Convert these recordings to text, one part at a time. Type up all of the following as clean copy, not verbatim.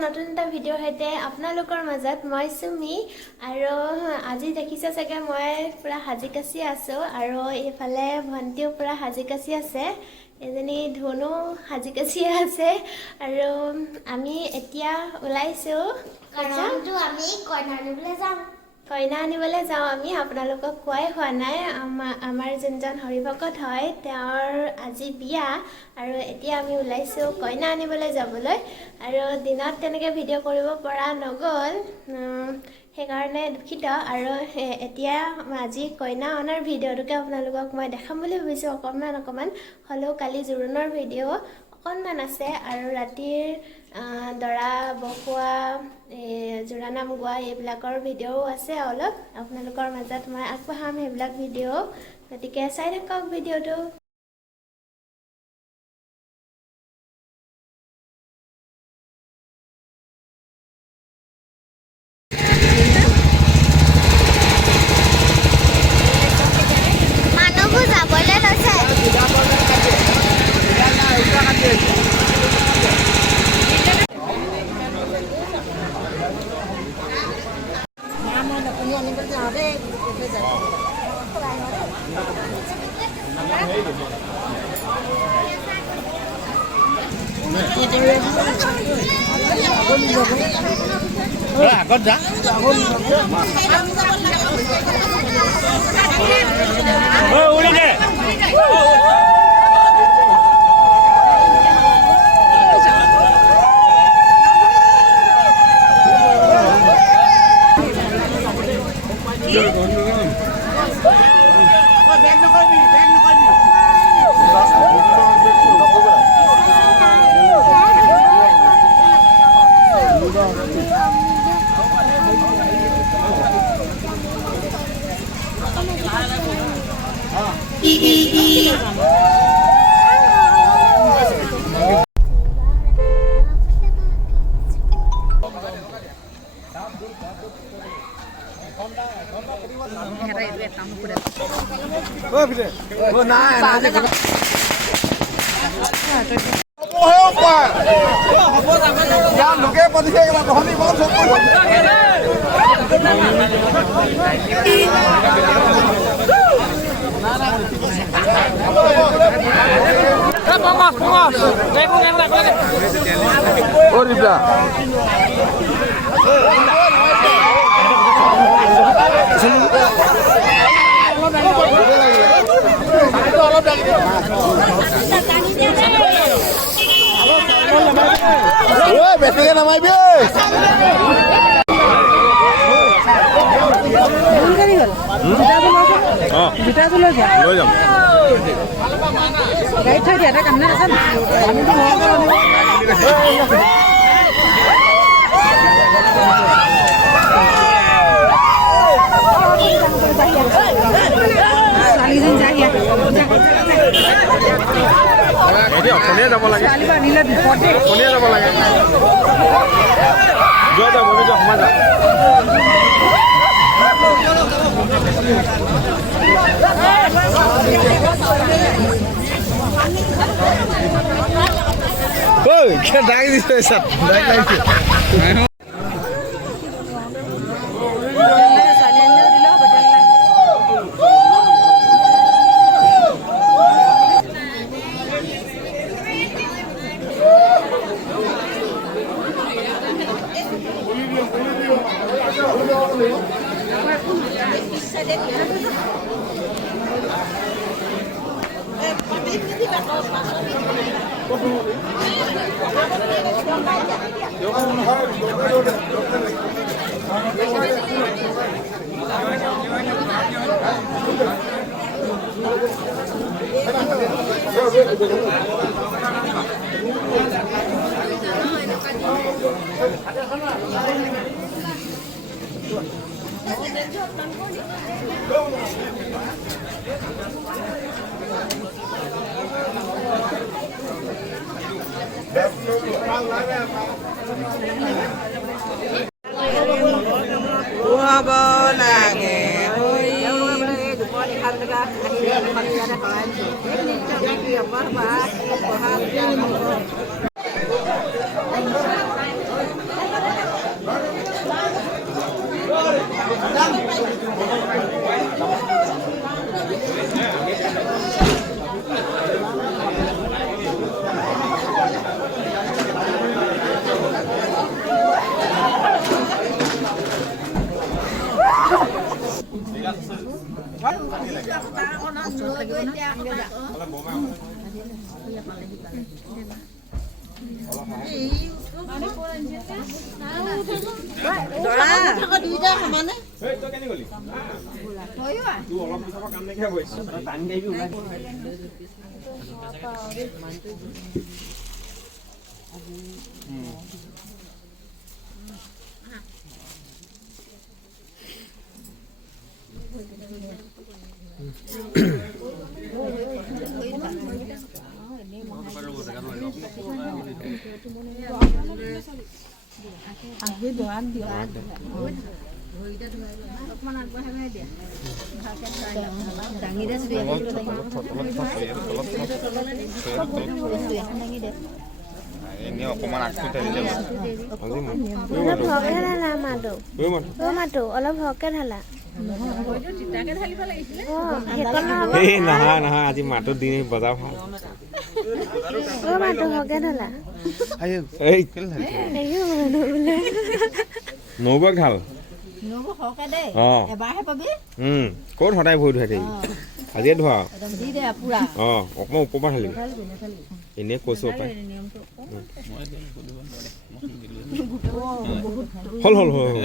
নতুন এটা ভিডিঅ'ৰ সৈতে আপোনালোকৰ মাজত মই সুমি আৰু আজি দেখিছে চাগে মই পুৰা হাজি কাচি আছো আৰু এইফালে ভন্টিও পুৰা হাজি কাচি আছে এজনী ধনু হাজি কাচি আছে আৰু আমি এতিয়া ওলাইছো কাৰণটো আমি কইনা আনিবলৈ যাওঁ আমি আপোনালোকক কোৱাই হোৱা নাই আমাৰ যোনজন হৰিভকত হয় তেওঁৰ আজি বিয়া আৰু এতিয়া আমি ওলাইছো কইনা আনিবলৈ যাবলৈ আৰু দিনত তেনেকৈ ভিডিঅ' কৰিব পৰা নগ'ল সেইকাৰণে দুখিত আৰু এতিয়া আজি কইনা অনাৰ ভিডিঅ'টোকে আপোনালোকক মই দেখাম বুলি ভাবিছোঁ অকণমান হ'লেও কালি জোৰোণৰ ভিডিঅ' অকণমান আছে আৰু ৰাতিৰ দৰা বহোৱা জোৰা নাম গোৱা এইবিলাকৰ ভিডিঅ'ও আছে অলপ আপোনালোকৰ মাজত মই আগবঢ়াম সেইবিলাক ভিডিঅ' গতিকে চাই থাকক ভিডিঅ'টো মানুহবোৰ যাবলৈ লৈছে আগত যা লোকে পাতিছে তহঁতি ইমান চব বেছিকে নামাইবি লৈ যাম গাড়ীত থৈ দিয়া কাম নাই অসমীয়া যাব লাগে অসমীয়া যাব লাগে যোৱা যাব সময় যা ডাক দিছে ডাক লাগিছে এনে অকমান আগটো দিলে অলপ ভৰকে ঢালা মাটো মাটো অলপ ভৰকে ঢালা এই নহয় আজি মাতো দিন বজাৰ ভাল মাটো ভৰকে ঢালা এই নৌবক ঢাল ক'ত সদায় ভৰি ধুৱাই থাকিবি আজিয়ে ধোৱা অকণমান ওপৰ পৰা ঢালিবি এনেই কৈছো পাই হল হল হল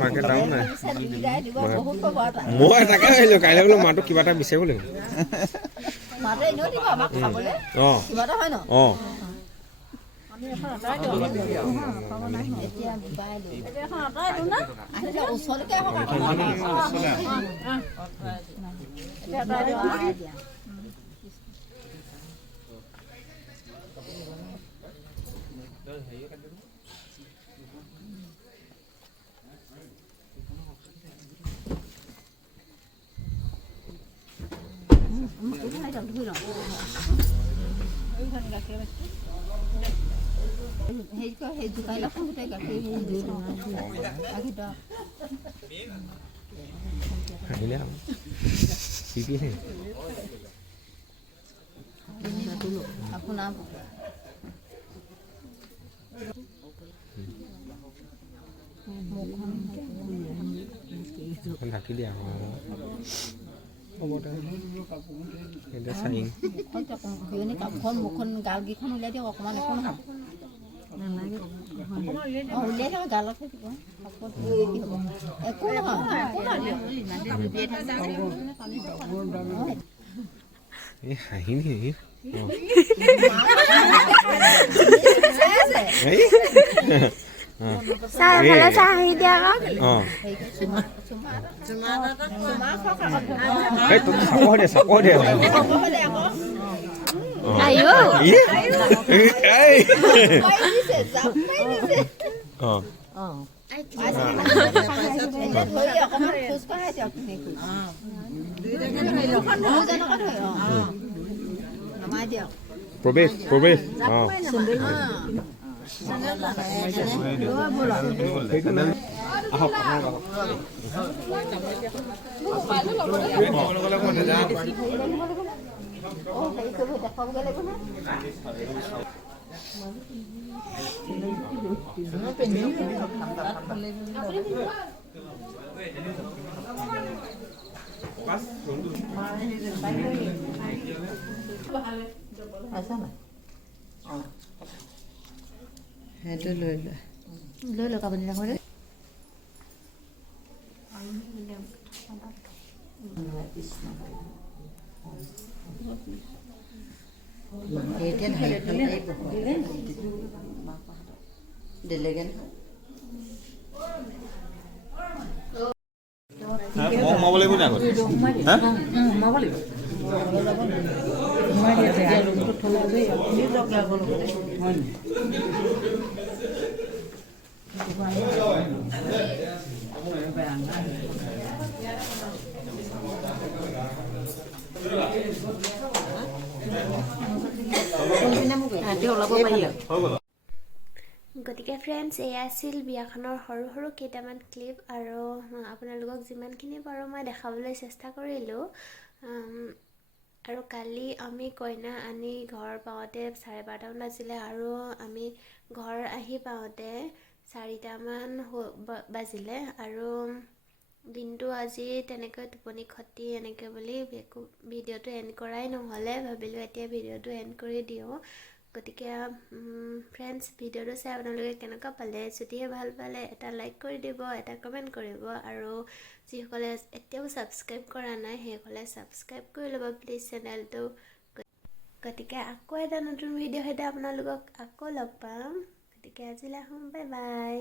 মাকে ডাউন নাই মই তাকে ভাবিলো কাইলৈ বোলো মাটো কিবা এটা বিচাৰিব লাগিব ঢাকি দিয়া মুখখন গালকেইখন উলিয়াই দিয়ক অকণমান একো নহয় উলিয়াই থাকক গালত থাকিব একো নহয় হাঁহি নেকি চাহ আহি দিয়া চাপৰ দে আইও প্ৰৱেশ প্ৰৱেশ সেইটো লৈ লওক আপুনি ডাঙৰ দিলেগেন সোমাব লাগিব নে আগত গতিকে ফ্ৰেণ্ডছ এয়া আছিল বিয়াখনৰ সৰু সৰু কেইটামান ক্লিপ আৰু আপোনালোকক যিমানখিনি পাৰোঁ মই দেখাবলৈ চেষ্টা কৰিলোঁ আৰু কালি আমি কইনা আনি ঘৰ পাওঁতে 12:30মান বাজিলে আৰু আমি ঘৰ আহি পাওঁতে 4টামান বাজিলে আৰু দিনটো আজি তেনেকৈ টোপনি ক্ষতি এনেকৈ বুলি ভিডিঅ'টো এণ্ড কৰাই নহ'লে ভাবিলোঁ এতিয়া ভিডিঅ'টো এণ্ড কৰি দিওঁ গতিকে ফ্ৰেণ্ডছ ভিডিঅ'টো চাই আপোনালোকে কেনেকুৱা পালে যদিহে ভাল পালে এটা লাইক কৰি দিব এটা কমেণ্ট কৰিব আৰু যিসকলে এতিয়াও ছাবস্ক্ৰাইব কৰা নাই সেইসকলে ছাবস্ক্ৰাইব কৰি ল'ব প্লিজ চেনেলটো গতিকে আকৌ এটা নতুন ভিডিঅ' সৈতে আপোনালোকক আকৌ লগ পাম গতিকে আজিলৈ আহোঁ বাই বাই